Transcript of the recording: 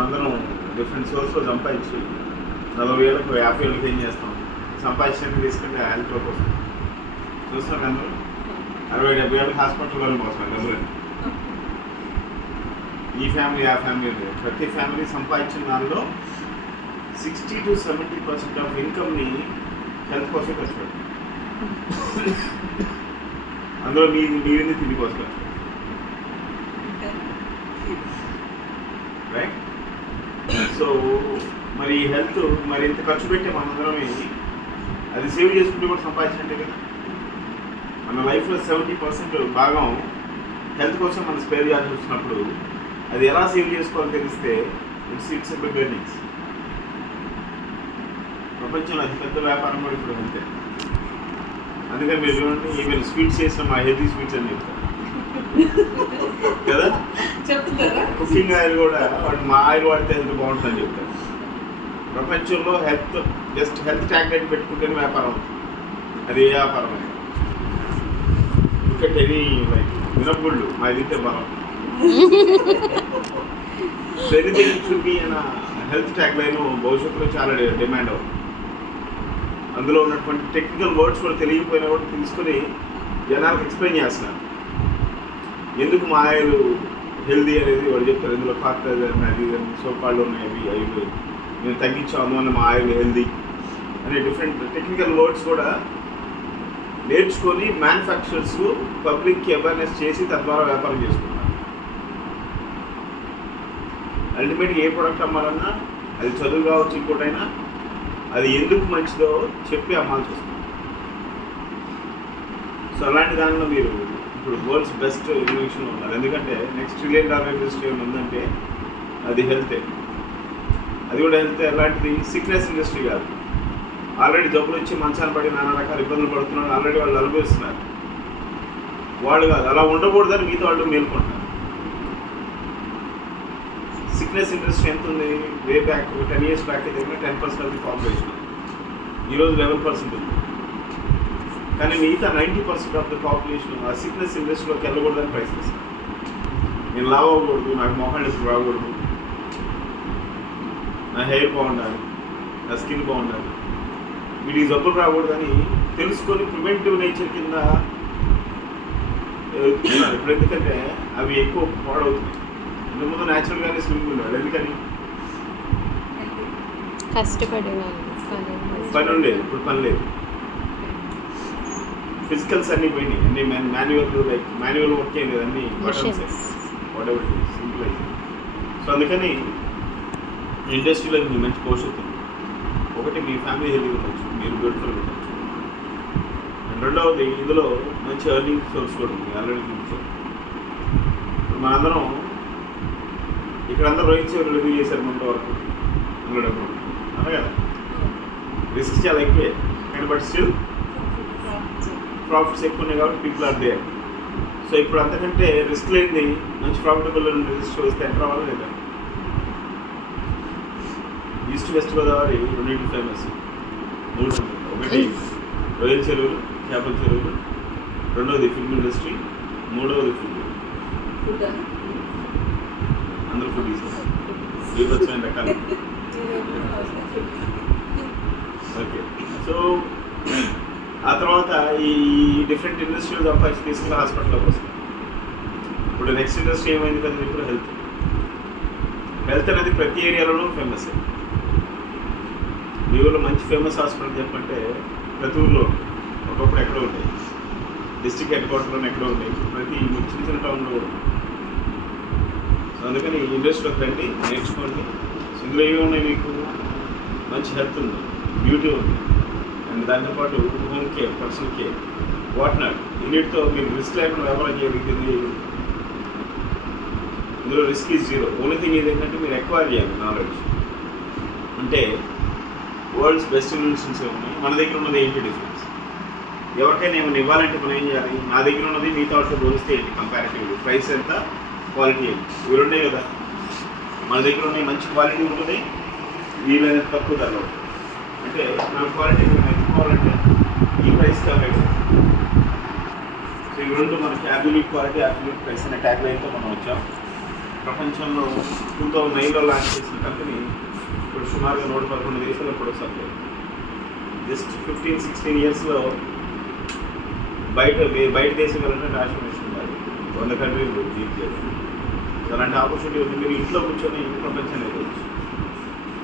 మనందరం డిఫరెంట్ సోర్స్లో సంపాదించి 40,000కు 50,000కి ఏం చేస్తాం, సంపాదించడానికి తీసుకెళ్ళి హెల్త్ కోసం చూస్తున్నాం. అందరూ 60-70 హాస్పిటల్ వాళ్ళు పోతున్నాం డబ్బులని. ఈ ఫ్యామిలీ ఆ ఫ్యామిలీ ప్రతి ఫ్యామిలీ సంపాదించిన దానిలో 60-70% ఆఫ్ ఇన్కమ్ని హెల్త్ కోసం ఖర్చు పెడతాం. అందులో మీరింది తిండి కోసం రైట్. సో మరి హెల్త్ మరి ఇంత ఖర్చు పెట్టే మనందరం అది సేవ్ చేసుకుంటే కూడా సంపాదించినట్టే కదా. మన లైఫ్లో 70% భాగం హెల్త్ కోసం మనం స్పేర్ చేయాల్సి వచ్చినప్పుడు అది ఎలా సేవ్ చేసుకోవాలో తెలిస్తే ఇట్స్ బిగ్ ఎర్నింగ్స్. ప్రపంచంలో అతిపెద్ద వ్యాపారం కూడా ఇప్పుడు అంతే. అందుకని మీరు చూడండి, ఈమెను స్వీట్స్ చేసిన మా హెల్తీ స్వీట్స్ అని చెప్తారు కదా. కుకింగ్ ఆయిల్ కూడా వాడు మా ఆయిల్ వాడితే హెల్త్ బాగుంటుందని చెప్తారు. ప్రపంచంలో జస్ట్ హెల్త్ ట్యాగ్లైన్ పెట్టుకుంటేనే వ్యాపారం అవుతుంది. అది ఏ వ్యాపారం అని ఇంకా ఎనీ లైక్ మినపగుళ్ళు మా తింటే బలం ఎనీథింగ్ షుడ్ బి అన్న హెల్త్ ట్యాగ్లైన్ భవిష్యత్తులో చాలా డిమాండ్ అవుతుంది. అందులో ఉన్నటువంటి టెక్నికల్ వర్డ్స్ కూడా తెలియకపోయినా కూడా తీసుకొని జనాలకు ఎక్స్ప్లెయిన్ చేస్తున్నారు. ఎందుకు మా ఆయిల్ హెల్దీ అనేది వాళ్ళు చెప్తారు. ఇందులో ఫాక్టర్ అది సోపాళ్ళు ఉన్నాయి, అవి మేము తగ్గించాం, అందువల్ల మా ఆయిల్ హెల్దీ అనే డిఫరెంట్ టెక్నికల్ వర్డ్స్ కూడా నేర్చుకొని మ్యానుఫ్యాక్చరర్స్ పబ్లిక్కి అవేర్నెస్ చేసి తద్వారా వ్యాపారం చేసుకుంటారు. అల్టిమేట్గా ఏ ప్రోడక్ట్ అమ్మాలన్నా అది చదువు కావచ్చు, ఇంకోటైనా అది ఎందుకు మంచిదో చెప్పి అమ్మాల్సి వస్తుంది. సో అలాంటి దానిలో మీరు ఇప్పుడు వరల్డ్స్ బెస్ట్ ఇన్నోవేషన్ ఉన్నారు. ఎందుకంటే నెక్స్ట్ $1 ట్రిలియన్ ఇండస్ట్రీ ఏమైనా ఉందంటే అది హెల్తే. అది కూడా హెల్త్ ఎలాంటిది, సిక్నెస్ ఇండస్ట్రీ కాదు. ఆల్రెడీ జబ్బులు వచ్చి మంచాన్ని పడి నానా రకాల ఇబ్బందులు పడుతున్నారు, ఆల్రెడీ వాళ్ళు అనుభవిస్తున్నారు. వాళ్ళు కాదు, అలా ఉండకూడదని మీతో వాళ్ళు మేల్కొంటారు. సిక్నెస్ ఇండస్ట్రీ ఎంత ఉంది, వే బ్యాక్ 10 years బ్యాక్ అయితే 10% ఆఫ్ ది పాపులేషన్, ఈరోజు 11% ఉంది. కానీ మిగతా 90% ఆఫ్ ది పాపులేషన్ ఆ సిక్నెస్ ఇండస్ట్రీలోకి వెళ్ళకూడదని ప్రయత్నిస్తారు. నేను లావ్ అవ్వకూడదు, నాకు మొహం ఎప్పుడు రాకూడదు, నా హెయిర్ బాగుండాలి, నా స్కిన్ బాగుండాలి, వీటికి జబ్బులు రాకూడదని తెలుసుకొని ప్రివెంటివ్ నేచర్ కింద వెళ్తున్నారు. ఇప్పుడు ఎందుకంటే అవి ఎక్కువ పాడవుతున్నాయి. ఇంతకుముందు న్యాచురల్గానే స్విమ్మింగ్ ఉండేవాళ్ళు. ఎందుకని కష్టపడే పని ఉండేది, ఇప్పుడు పని లేదు. ఫిజికల్స్ అన్నీ పోయినాయి, అన్నీ మాన్యువల్ వర్క్ అయింది, అన్నీ బటన్స్ వాట్ ఎవర్ సింపుల్ అయింది. సో అందుకని ఇండస్ట్రీలో మీ మంచి భవిష్యత్తు. ఒకటి మీ ఫ్యామిలీ హెల్తీగా ఉండొచ్చు, మీరు బ్యూటిఫుల్గా ఉండొచ్చు. అండ్ రెండవది ఇందులో మంచి ఎర్నింగ్ సోర్స్ కూడా ఉంది. ఆల్రెడీ చూపించారు. ఇప్పుడు మనందరం ఇక్కడందరూ రోహిత్ శర్మ రివ్యూ చేశారు మొన్న వరకు అందులో డబ్బులు అలా కదా. రిస్క్ చాలా ఎక్కువే, కానీ బట్ స్టిల్ ప్రాఫిట్స్ ఎక్కువ ఉన్నాయి కాబట్టి పీపుల్ ఆర్ దేర్. సో ఇప్పుడు అంతకంటే రిస్క్ లేనిది మంచి ప్రాఫిటబుల్ రిజిస్టర్ వస్తే ఎంటర్ అవ్వాలి లేదా. ఈస్ట్ వెస్ట్ గోదావరి రెండింటి ఫేమస్, 3 ఉన్నాయి. ఒకటి రొయ్యల చెరువులు, చేపల చెరువులు, రెండవది ఫిల్మ్ ఇండస్ట్రీ, మూడవది ఫుడ్. అందరూ ఫుడ్ తీసుకుంటారు రకాలు. ఓకే, సో ఆ తర్వాత ఈ డిఫరెంట్ ఇండస్ట్రీలు సంపాదించి తీసుకుని హాస్పిటల్లోకి వస్తుంది. ఇప్పుడు నెక్స్ట్ ఇండస్ట్రీ ఏమైంది కదా, ఇప్పుడు హెల్త్ అనేది ప్రతి ఏరియాలోనూ ఫేమస్. మీ ఊళ్ళో మంచి ఫేమస్ హాస్పిటల్ చెప్పంటే ప్రతి ఊళ్ళో ఒకప్పుడు ఎక్కడో ఉంటాయి, డిస్ట్రిక్ట్ హెడ్ క్వార్టర్లో ఎక్కడో ఉంటాయి, ప్రతి చిన్న చిన్న టౌన్లో కూడా. సో అందుకని ఇండస్ట్రీలోకి రండి, నేర్చుకోండి. ఇందులో ఏమి ఉన్నాయి, మీకు మంచి హెల్త్ ఉంది, బ్యూటీ ఉంది, అండ్ దాంతోపాటు home care, personal care, what not. ఇన్నిటితో మీరు రిస్క్ లేకుండా వ్యాపారం చేయగలిగింది. ఇందులో risk is zero. Only thing ఏంటంటే మీరు ఎక్వైర్ చేయాలి నాలెడ్జ్. అంటే వరల్డ్స్ బెస్ట్ ఇన్వెన్షన్స్ ఉన్నాయి, మన దగ్గర ఉన్నది ఏంటి డిఫరెన్స్. ఎవరికైనా ఏమైనా ఇవ్వాలంటే మనం ఏం చేయాలి, నా దగ్గర ఉన్నది మిగతా వాటితో పోలిస్తే ఏంటి కంపారిటివ్లీ, ప్రైస్ ఎంత, క్వాలిటీ ఏంటి, ఇవి ఉన్నాయి కదా. మన దగ్గర ఉన్నాయి మంచి క్వాలిటీ ఉంటుంది, వీలైనంత తక్కువ ధరలో. అంటే మన క్వాలిటీ ఎత్తుకోవాలంటే ఈ ప్రైస్ కావాలి. సో ఇవి రెండు మనకి అబ్సల్యూట్ క్వాలిటీ, అబ్సల్యూట్ ప్రైస్ అనే ట్యాగ్ లైన్తో మనం వచ్చాం. ప్రపంచంలో 2009లో లాంచ్ చేసిన కంపెనీ ఇప్పుడు సుమారుగా 111 దేశాల్లో ప్రొడక్ట్స్ సప్లై. జస్ట్ 15-16 ఇయర్స్లో బయట దేశం వెళ్ళిన ట్రాన్స్ఫర్మేషన్ ఉండాలి. 100 కంట్రీలు డీల్ చేయాలి. సో అలాంటి ఆపర్చునిటీ ఉంది. మీరు ఇంట్లో కూర్చొని ప్రపంచాన్ని ఎదురవచ్చు.